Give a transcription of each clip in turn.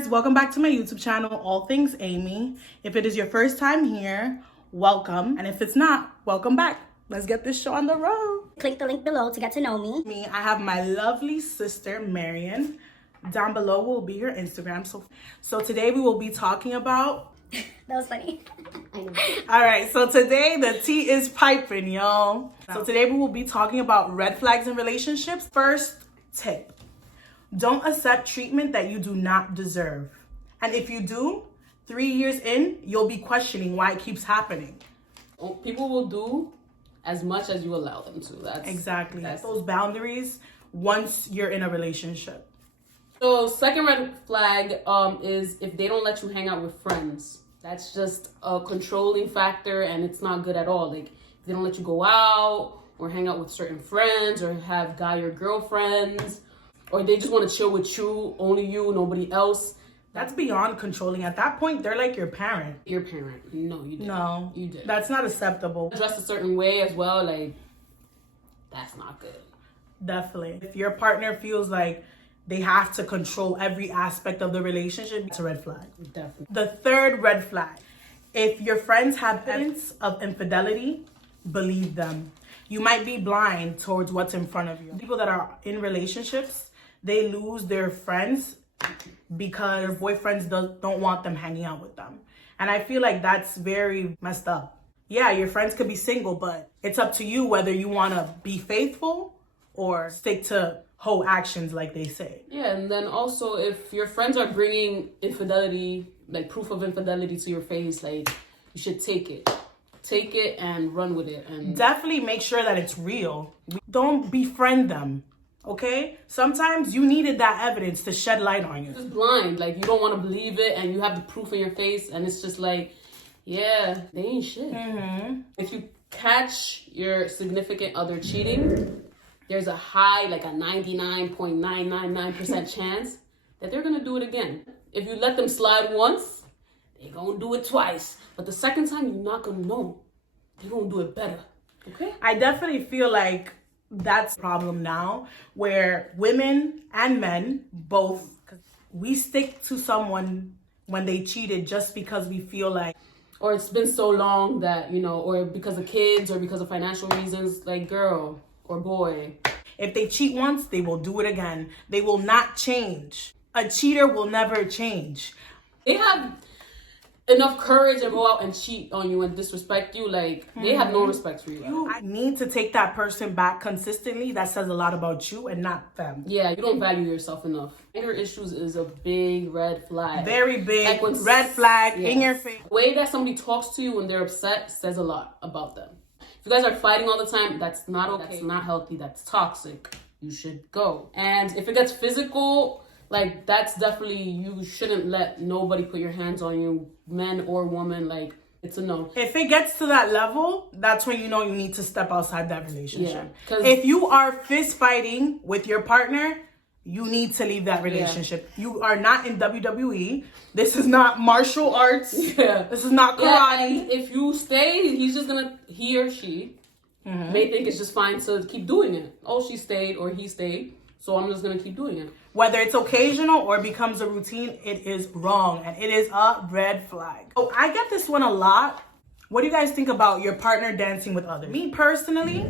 guys, welcome back to my YouTube channel, All Things Amy. If it is your first time here, welcome. And if it's not, welcome back. Let's get this show on the road. Click the link below to get to know me. I have my lovely sister, Marian. Down below will be her Instagram. So today we will be talking about... That was funny. I know. All right, so today the tea is piping, y'all. So today we will be talking about red flags in relationships. First tip. Don't accept treatment that you do not deserve. And if you do, 3 years in, you'll be questioning why it keeps happening. People will do as much as you allow them to. That's those boundaries once you're in a relationship. So second red flag is if they don't let you hang out with friends. That's just a controlling factor and it's not good at all. Like if they don't let you go out or hang out with certain friends or have guy or girlfriends, or they just want to chill with you, only you, nobody else. That's beyond controlling. At that point, they're like your parent. Your parent. No, you didn't. No, you did. That's not acceptable. Dress a certain way as well, like, that's not good. Definitely. If your partner feels like they have to control every aspect of the relationship, it's a red flag. Definitely. The third red flag. If your friends have evidence of infidelity, believe them. You might be blind towards what's in front of you. People that are in relationships, they lose their friends because their boyfriends don't want them hanging out with them. And I feel like that's very messed up. Yeah, your friends could be single, but it's up to you whether you want to be faithful or stick to hoe actions, like they say. Yeah, and then also if your friends are bringing infidelity, like proof of infidelity to your face, like you should take it. Take it and run with it. And definitely make sure that it's real. Don't befriend them. Okay? Sometimes you needed that evidence to shed light on you. Just blind. Like, you don't want to believe it and you have the proof in your face and it's just like, yeah, they ain't shit. Mm-hmm. If you catch your significant other cheating, there's a high, like a 99.999% chance that they're going to do it again. If you let them slide once, they're going to do it twice. But the second time, you're not going to know. They're going to do it better. Okay? I definitely feel like that's a problem now where women and men both, we stick to someone when they cheated just because we feel like, or it's been so long that, you know, or because of kids or because of financial reasons, like girl or boy. If they cheat once, they will do it again. They will not change. A cheater will never change. They have enough courage and go out and cheat on you and disrespect you, like they have no respect for you. You need to take that person back consistently. That says a lot about you and not them. Yeah, you don't value yourself enough. Anger issues is a big red flag. Very big like red flag in your face. The way that somebody talks to you when they're upset says a lot about them. If you guys are fighting all the time, that's not okay. That's not healthy. That's toxic. You should go. And if it gets physical, like, that's definitely, you shouldn't let nobody put your hands on you, men or woman, like, it's a no. If it gets to that level, that's when you know you need to step outside that relationship. Yeah, if you are fist fighting with your partner, you need to leave that relationship. Yeah. You are not in WWE. This is not martial arts. Yeah. This is not karate. Yeah, and if you stay, he or she may think it's just fine to keep doing it. Oh, she stayed or he stayed, so I'm just going to keep doing it. Whether it's occasional or becomes a routine, it is wrong. And it is a red flag. Oh, I get this one a lot. What do you guys think about your partner dancing with others? Me personally,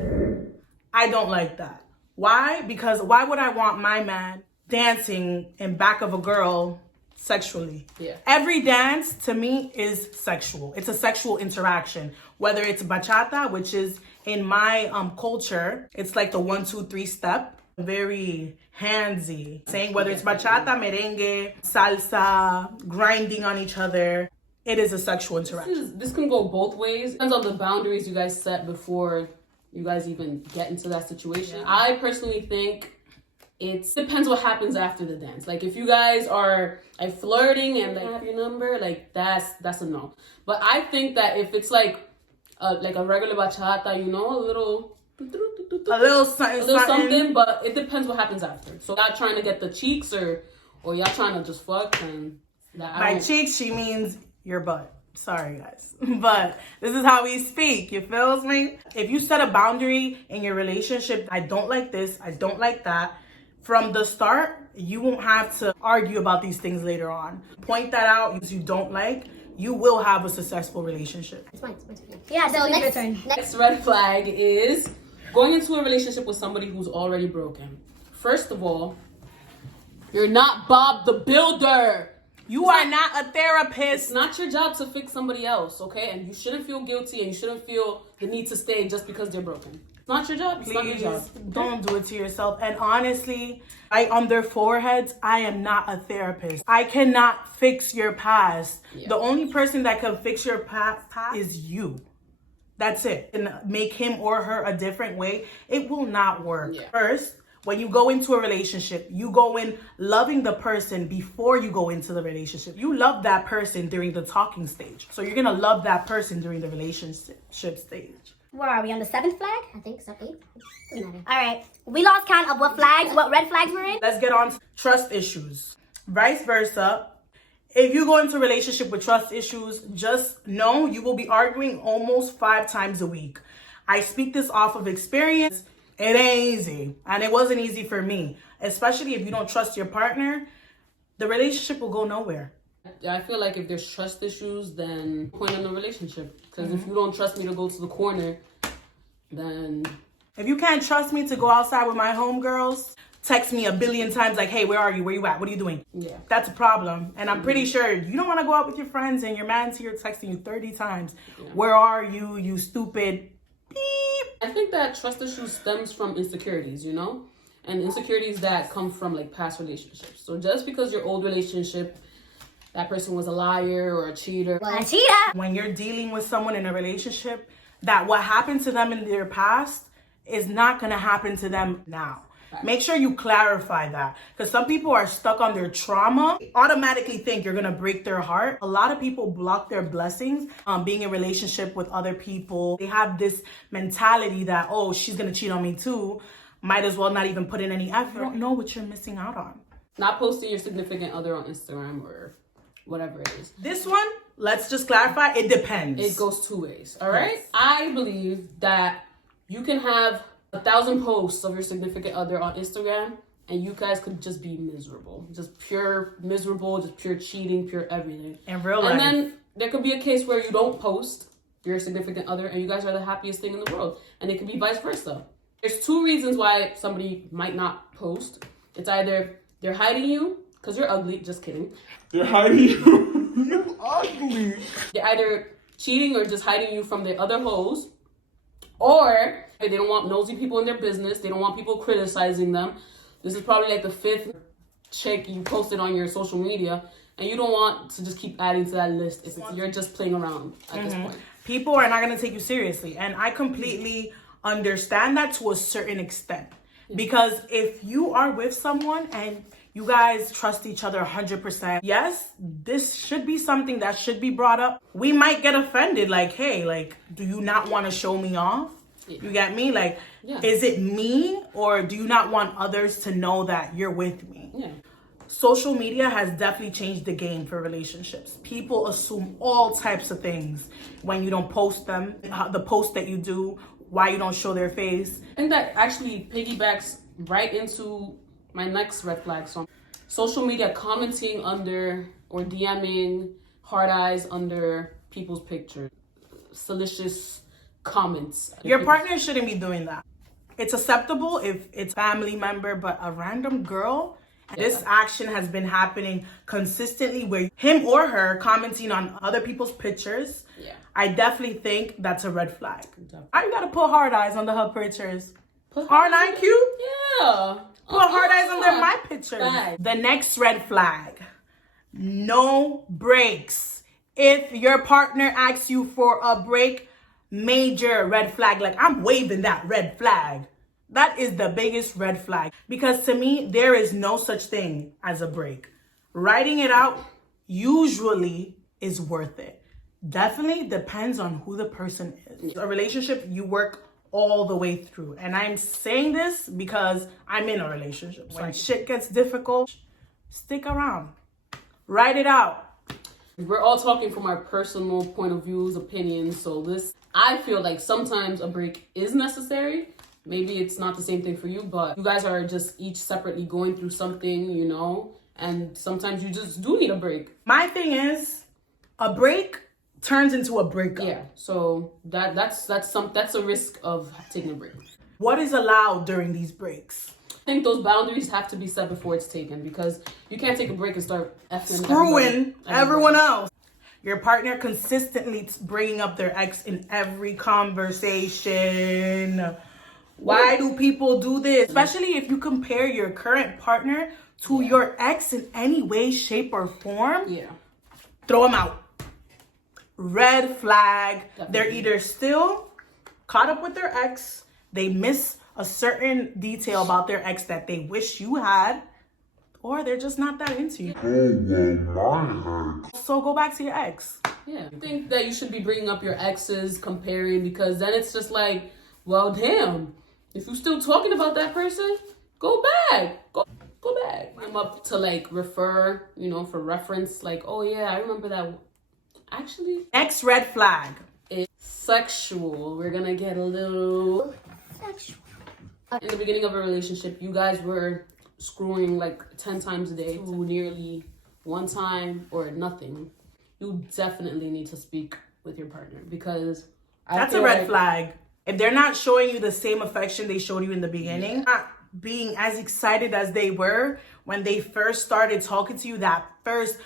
I don't like that. Why? Because why would I want my man dancing in back of a girl sexually? Yeah. Every dance to me is sexual. It's a sexual interaction. Whether it's bachata, which is in my culture, it's like the 1, 2, 3 step. Very handsy. Saying whether it's bachata, merengue, salsa, grinding on each other. It is a sexual interaction. This can go both ways. Depends on the boundaries you guys set before you guys even get into that situation. Yeah. I personally think it depends what happens after the dance. Like if you guys are like flirting and like have your number, like that's a no. But I think that if it's like a regular bachata, you know, a little something, but it depends what happens after. So y'all trying to get the cheeks or y'all trying to just fuck, and by cheeks she means your butt. Sorry guys, but this is how we speak. You feels me? If you set a boundary in your relationship, I don't like this, I don't like that, from the start, you won't have to argue about these things later on. Point that out if you don't like, you will have a successful relationship. It's mine. Yeah, so next turn. Next red flag is going into a relationship with somebody who's already broken. First of all, you're not Bob the Builder. You are not a therapist. It's not your job to fix somebody else, okay? And you shouldn't feel guilty and you shouldn't feel the need to stay just because they're broken. It's not your job. It's not your job. Don't do it to yourself. And honestly, right on their foreheads, I am not a therapist. I cannot fix your past. The only person that can fix your past is you. That's it. And make him or her a different way, it will not work. First, when you go into a relationship, you go in loving the person before you go into the relationship. You love that person during the talking stage. So you're going to love that person during the relationship stage. Where are we, on the 7th flag? I think so. 8? Doesn't matter. All right. We lost count of what red flags we're in. Let's get on to trust issues. Vice versa. If you go into a relationship with trust issues, just know you will be arguing almost 5 times a week. I speak this off of experience. It ain't easy. And it wasn't easy for me. Especially if you don't trust your partner, the relationship will go nowhere. I feel like if there's trust issues, then point in the relationship. Because if you don't trust me to go to the corner, then... If you can't trust me to go outside with my homegirls, text me a billion times like, hey, where are you? Where you at? What are you doing? Yeah. That's a problem. And I'm pretty sure you don't want to go out with your friends and your man's here texting you 30 times. Where are you, you stupid beep? I think that trust issues stems from insecurities, you know? And insecurities that come from like past relationships. So just because your old relationship, that person was a liar or a cheater. A cheater. When you're dealing with someone in a relationship, that what happened to them in their past is not going to happen to them now. Make sure you clarify that, because some people are stuck on their trauma, automatically think you're going to break their heart. A lot of people block their blessings being in a relationship with other people. They have this mentality that, oh, she's going to cheat on me too. Might as well not even put in any effort. You don't know what you're missing out on. Not posting your significant other on Instagram or whatever it is. This one, let's just clarify, it depends. It goes 2 ways, all right? Yes. I believe that you can have 1,000 posts of your significant other on Instagram and you guys could just be miserable. Just pure miserable, just pure cheating, pure everything. In real life. And then there could be a case where you don't post your significant other and you guys are the happiest thing in the world. And it could be vice versa. There's 2 reasons why somebody might not post. It's either they're hiding you because you're ugly. Just kidding. They're hiding you. You're ugly. They're either cheating or just hiding you from their other hoes. Or they don't want nosy people in their business. They don't want people criticizing them. This is probably like the 5th chick you posted on your social media. And you don't want to just keep adding to that list if you're just playing around at this point. People are not going to take you seriously. And I completely understand that to a certain extent. Because if you are with someone and you guys trust each other 100%, yes, this should be something that should be brought up. We might get offended, like, hey, like, do you not want to show me off? You get me? Like, is it me, or do you not want others to know that you're with me? Social media has definitely changed the game for relationships. People assume all types of things when you don't post them, the post that you do, why you don't show their face. I think that actually piggybacks right into my next red flag. So social media commenting under or DMing hard eyes under people's pictures, salacious comments. Your partner shouldn't be doing that. It's acceptable if it's family member, but a random girl, this action has been happening consistently where him or her commenting on other people's pictures. I definitely think that's a red flag. I gotta put hard eyes under her pictures. Aren't I cute? Yeah. Put hard eyes under my pictures. The next red flag, no breaks. If your partner asks you for a break, major red flag. Like, I'm waving that red flag. That is the biggest red flag. Because to me, there is no such thing as a break. Writing it out usually is worth it. Definitely depends on who the person is. A relationship, you work all the way through. And I'm saying this because I'm in a relationship. When shit gets difficult, stick around. Write it out. We're all talking from our personal point of views, opinions. So I feel like sometimes a break is necessary, maybe it's not the same thing for you, but you guys are just each separately going through something, you know, and sometimes you just do need a break. My thing is, a break turns into a breakup. Yeah, so that's a risk of taking a break. What is allowed during these breaks? I think those boundaries have to be set before it's taken, because you can't take a break and start effing Screwing everyone else. Your partner consistently bringing up their ex in every conversation. Why do people do this? Especially if you compare your current partner to your ex in any way, shape, or form. Yeah. Throw them out. Red flag. Definitely. They're either still caught up with their ex, they miss a certain detail about their ex that they wish you had, or they're just not that into you. So go back to your ex. Yeah. I think that you should be bringing up your exes, comparing, because then it's just like, well, damn, if you're still talking about that person, go back. Go back. I'm up to like refer, you know, for reference, like, oh yeah, I remember that. Actually, Next red flag. it's sexual. We're gonna get a little Sexual. in the beginning of a relationship. You guys were screwing like 10 times a day to nearly one time or nothing. You definitely need to speak with your partner, because That's a red flag. If they're not showing you the same affection they showed you in the beginning, not being as excited as they were when they first started talking to you, that first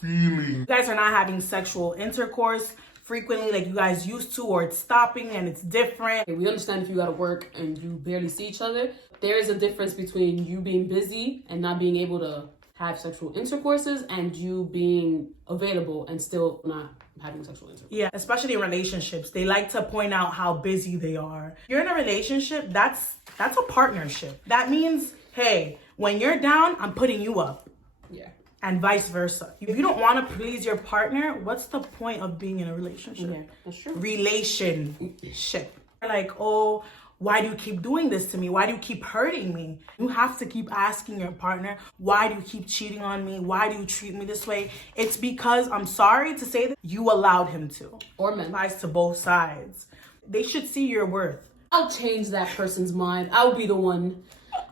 feeling. you guys are not having sexual intercourse frequently like you guys used to, or it's stopping and it's different. We understand if you gotta work and you barely see each other. There is a difference between you being busy and not being able to have sexual intercourses and you being available and still not having sexual intercourse. Yeah, especially in relationships. They like to point out how busy they are. You're in a relationship, that's a partnership. That means, hey, when you're down, I'm putting you up. Yeah. And vice versa. If you don't want to please your partner, what's the point of being in a relationship? Yeah, that's true. Relationship. Like, oh, why do you keep doing this to me? Why do you keep hurting me? You have to keep asking your partner, why do you keep cheating on me? Why do you treat me this way? It's because, I'm sorry to say that, you allowed him to. Or men. Applies to both sides. They should see your worth. I'll change that person's mind. I'll be the one.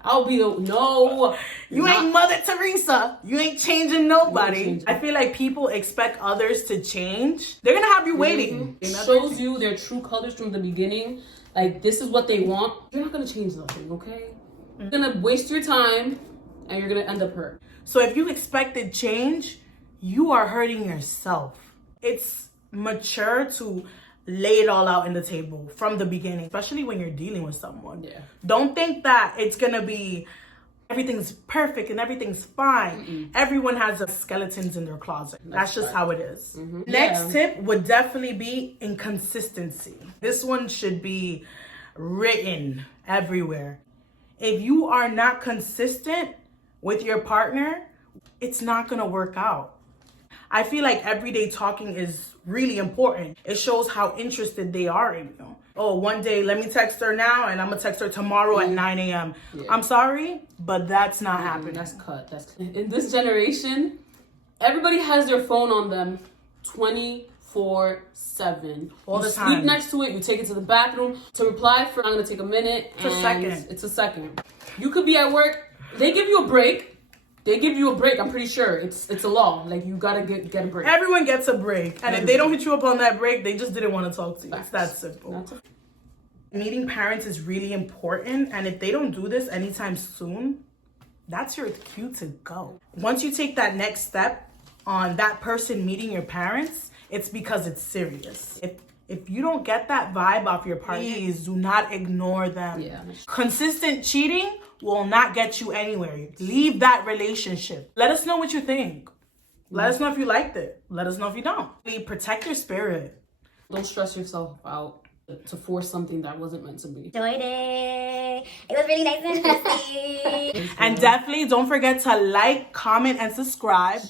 No. You ain't Mother Teresa. You ain't changing nobody. I feel like people expect others to change. They're gonna have you waiting. It shows you their true colors from the beginning. Like, this is what they want. You're not gonna change nothing, okay? You're gonna waste your time and you're gonna end up hurt. So if you expected change, you are hurting yourself. It's mature to lay it all out in the table from the beginning, especially when you're dealing with someone. Yeah. Don't think that it's gonna be everything's perfect and everything's fine. Everyone has skeletons in their closet. That's just how it is. Next tip would definitely be inconsistency. This one should be written everywhere. If you are not consistent with your partner, it's not gonna work out. I feel like everyday talking is really important. It shows how interested they are in you. Oh, one day, let me text her now and I'm gonna text her tomorrow at 9 a.m. Yeah. I'm sorry, but that's not happening. That's cut. In this generation, everybody has their phone on them 24/7. All the You time. sleep next to it, you take it to the bathroom. To reply for, I'm gonna take a minute. It's a second. It's a second. You could be at work, they give you a break. I'm pretty sure. It's a law. Like, you gotta get a break. Everyone gets a break. And if they don't hit you up on that break, they just didn't want to talk to you. It's that simple. Meeting parents is really important. And if they don't do this anytime soon, that's your cue to go. Once you take that next step on that person meeting your parents, it's because it's serious. If you don't get that vibe off your partner, please do not ignore them. Yeah. Consistent cheating will not get you anywhere. Leave that relationship. Let us know what you think. Let us know if you liked it. Let us know if you don't. Protect your spirit. Don't stress yourself out to force something that wasn't meant to be. Enjoyed it. It was really nice and juicy. And definitely don't forget to like, comment, and subscribe.